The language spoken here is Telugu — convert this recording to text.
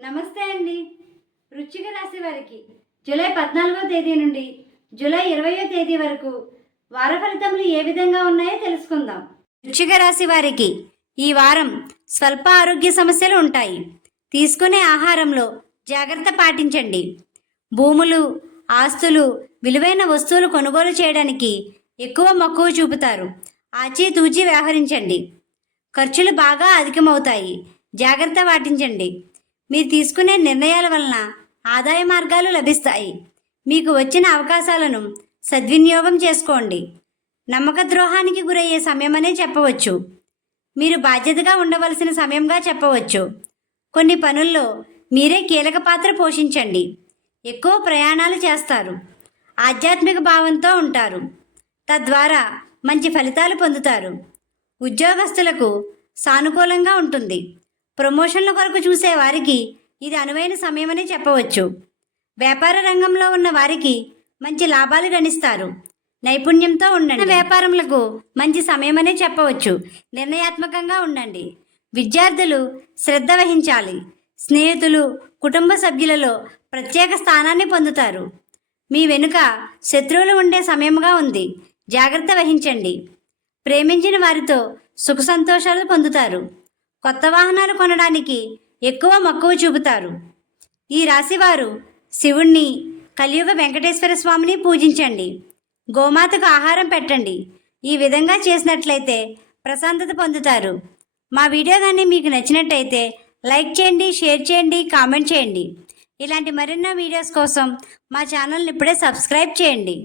నమస్తే అండి. వృచ్చిక రాశి వారికి జూలై పద్నాలుగో తేదీ నుండి జూలై ఇరవయో తేదీ వరకు వార ఫలితములు ఏ విధంగా ఉన్నాయో తెలుసుకుందాం. వృచ్చిక రాశి వారికి ఈ వారం స్వల్ప ఆరోగ్య సమస్యలు ఉంటాయి. తీసుకునే ఆహారంలో జాగ్రత్త పాటించండి. భూములు ఆస్తులు విలువైన వస్తువులు కొనుగోలు చేయడానికి ఎక్కువ మక్కువ చూపుతారు. ఆచితూచి వ్యవహరించండి. ఖర్చులు బాగా అధికమవుతాయి. జాగ్రత్త పాటించండి. మీరు తీసుకునే నిర్ణయాల వలన ఆదాయ మార్గాలు లభిస్తాయి. మీకు వచ్చిన అవకాశాలను సద్వినియోగం చేసుకోండి. నమ్మక ద్రోహానికి గురయ్యే సమయమనే చెప్పవచ్చు. మీరు బాధ్యతగా ఉండవలసిన సమయంగా చెప్పవచ్చు. కొన్ని పనుల్లో మీరే కీలక పాత్ర పోషించండి. ఎక్కువ ప్రయాణాలు చేస్తారు. ఆధ్యాత్మిక భావంతో ఉంటారు. తద్వారా మంచి ఫలితాలు పొందుతారు. ఉద్యోగస్తులకు సానుకూలంగా ఉంటుంది. ప్రమోషన్ల కొరకు చూసే వారికి ఇది అనువైన సమయమని చెప్పవచ్చు. వ్యాపార రంగంలో ఉన్న వారికి మంచి లాభాలు గణిస్తారు. నైపుణ్యంతో ఉండండి. వ్యాపారములకు మంచి సమయమనే చెప్పవచ్చు. నిర్ణయాత్మకంగా ఉండండి. విద్యార్థులు శ్రద్ధ వహించాలి. స్నేహితులు కుటుంబ సభ్యులలో ప్రత్యేక స్థానాన్ని పొందుతారు. మీ వెనుక శత్రువులు ఉండే సమయంగా ఉంది. జాగ్రత్త వహించండి. ప్రేమించిన వారితో సుఖ సంతోషాలు పొందుతారు. కొత్త వాహనాలు కొనడానికి ఎక్కువ మక్కువ చూపుతారు. ఈ రాశివారు శివుణ్ణి కలియుగ వెంకటేశ్వర స్వామిని పూజించండి. గోమాతకు ఆహారం పెట్టండి. ఈ విధంగా చేసినట్లయితే ప్రశాంతత పొందుతారు. మా వీడియో కానీ మీకు నచ్చినట్టయితే లైక్ చేయండి షేర్ చేయండి కామెంట్ చేయండి. ఇలాంటి మరెన్నో వీడియోస్ కోసం మా ఛానల్ని ఇప్పుడే సబ్స్క్రైబ్ చేయండి.